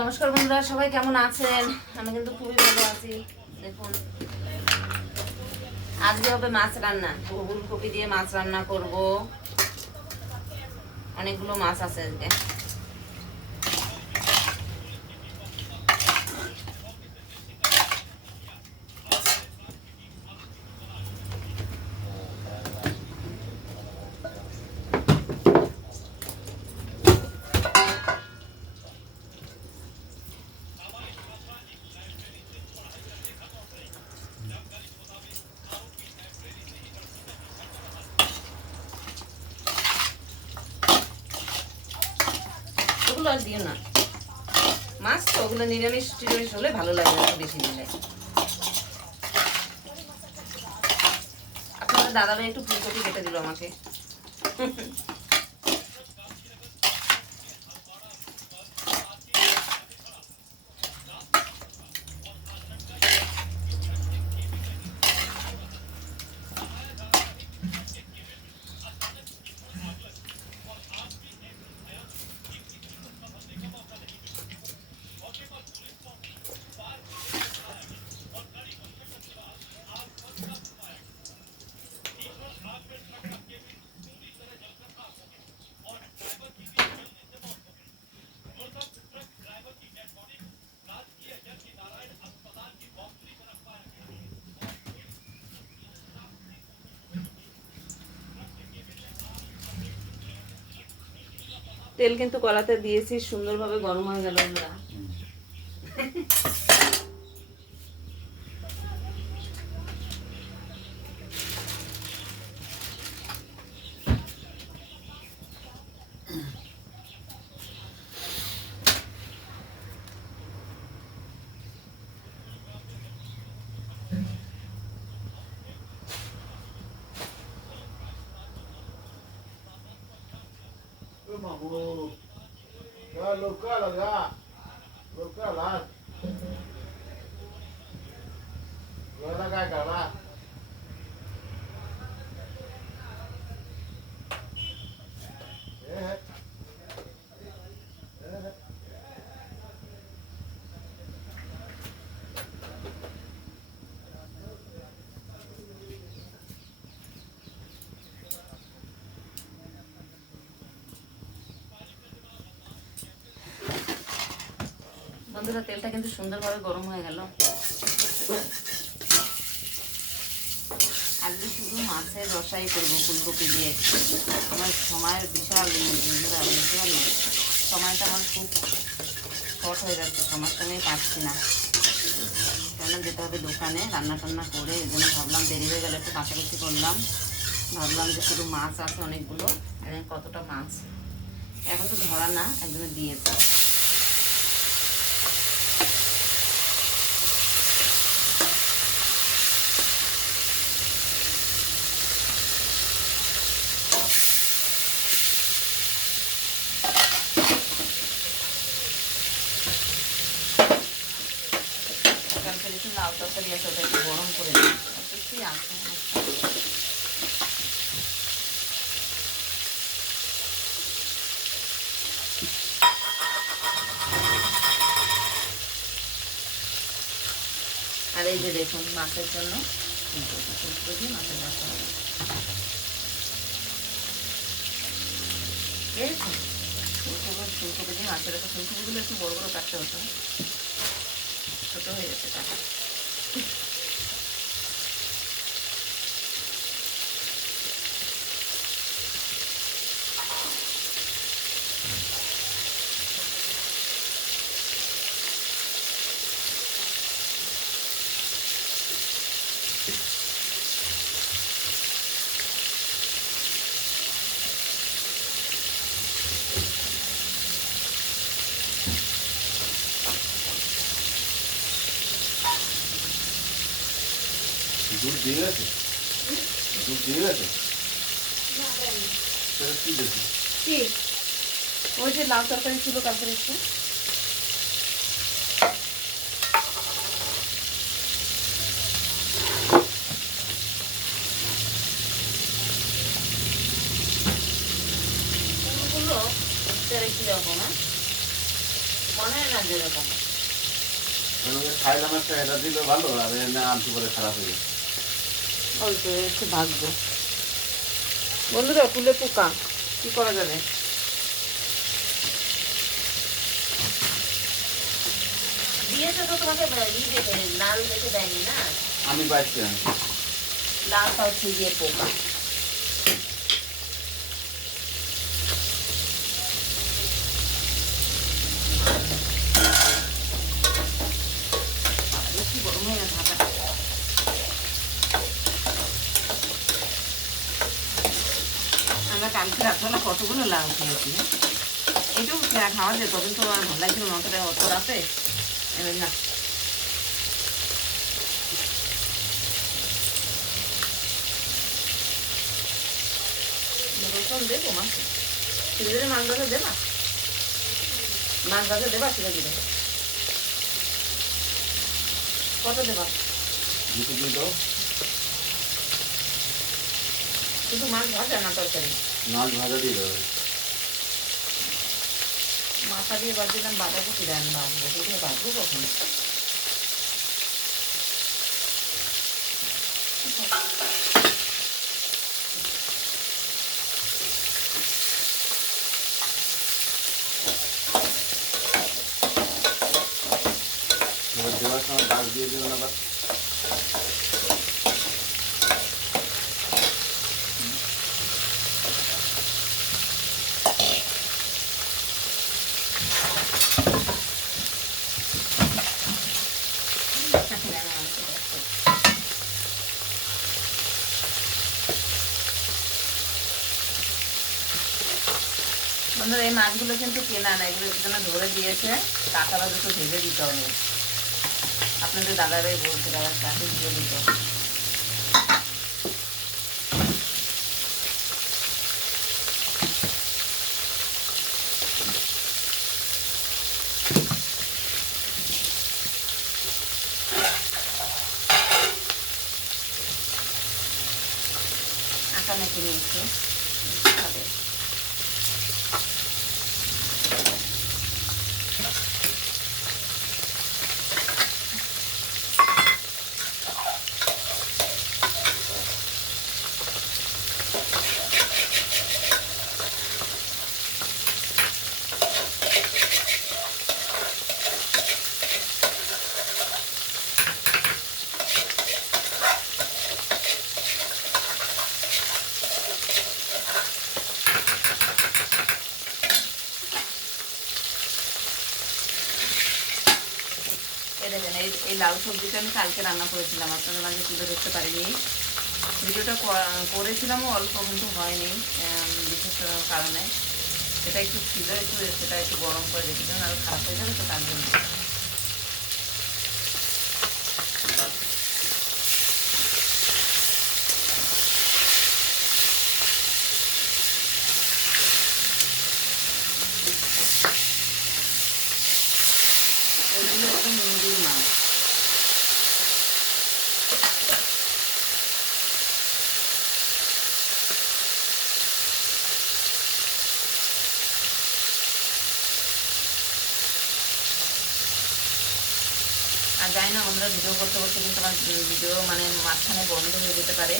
নমস্কার বন্ধুরা, সবাই কেমন আছেন? আমি কিন্তু খুবই ভালো আছি। দেখুন, আজকে হবে মাছ রান্না। ফুলকপি দিয়ে মাছ রান্না করব। অনেকগুলো মাছ আছে আজকে। আর দিও না। মাছ তো ওগুলো নিরামিষ টিরামিষ হলে ভালো লাগে না বেশি আপনার আপনাদের দাদাভাই একটু ফুলকপি কেটে দিল আমাকে। তেল কিন্তু কলাতে দিয়েছি সুন্দরভাবে গরম হয়ে গেল বন্ধুরা Bravo. Ga local ga. Local आज. काय करा বন্ধুরা, তেলটা কিন্তু সুন্দরভাবে গরম হয়ে গেল। আজকে শুধু মাছের রসাই করব ফুলকপি দিয়ে। আমার সময়ের বিশাল বন্ধুরা, বুঝতে পারলেন সময়টা আমার খুব শর্ট হয়ে যাচ্ছে সময়ের সঙ্গে পাচ্ছি না। কেন যেতে হবে দোকানে, রান্না টান্না করে, এই জন্য ভাবলাম দেরি হয়ে গেলে একটু কাছাকাছি করলাম। ভাবলাম যে শুধু মাছ আছে অনেকগুলো কতটা মাছ? এখন তো ধরা না একজনে দিয়েছে কালকে একটু আছে ওটা একটু গরম করে আর এই যে দেখুন, মাছের জন্য মাছের মাছ হবে ফুলকপি ফুলকপি দিয়ে মাছের ফুলকপিগুলো একটু বড় বড় কাটতে হতো ছোট হয়ে গেছে কাটা দিয়ে গেছে দুধ দিয়ে গেছে তাহলে কি দেখি কি ওই যে লাউ তরকারি ছিল কালকে একটু মনে হয় খাইলাম একটা এটা দিল ভালো আর এনে আনতে পরে খারাপ হয়ে গেছে। অল্প একটু ভাগ্য বন্ধুরা তুলে পোকা কি করা যাবে? দিয়েছে তো তোমাকে ই লাল দেখে দেয়নি না? আমি বাইশে আনি লালটা হচ্ছে পোকা বেশি গরম হয়ে গেছে হাতাটা কালকে কতগুলো লাউ খেয়েছি? এটাও খাওয়া যেত কিন্তু আমার ভালো লাগছিল না অতটা অত রাতে। এবার না। দেবো মাছ ছেলেদের মাছ ভাজা দেবা? মাছ ভাজা দেবা ছেলে দিবে? কত দেবা শুধু মাছ ভাজা না তরকারি? মাছ ভাজা দিয়ে দেবে। মাথা দিয়ে বাজছিলাম বাঁধাকপি দেন বাঁধবো দিয়ে বাঁধবো কখন? দেওয়ার সময় ডাক দিয়ে দিবেন আবার। বন্ধুরা, এই মাছগুলো কিন্তু কেনা না, এগুলো একটু ধরে দিয়েছে। কাঁচারা দুটো ভেজে দিতে হবে। আপনাদের দাদারাই বলছে দাদার কাছে দিয়ে দিতে। দেখেন এই এই লাউ সবজিটা আমি কালকে রান্না করেছিলাম, আপনাদের মাঝে তুলে ধরতে পারিনি। ভিডিওটা করেছিলাম অল্প, কিন্তু হয়নি বিশেষ কারণে। সেটা একটু ছিল, একটু, সেটা একটু গরম করে রেখেছিলাম আর খারাপ হয়ে যাবে, তো তার জন্য এগুলো একদম মুরগির মাছ জানি না, আমরা ভিডিও করতে করতে কিন্তু আমার ভিডিও মানে মাঝখানে বন্ধ হয়ে যেতে পারে।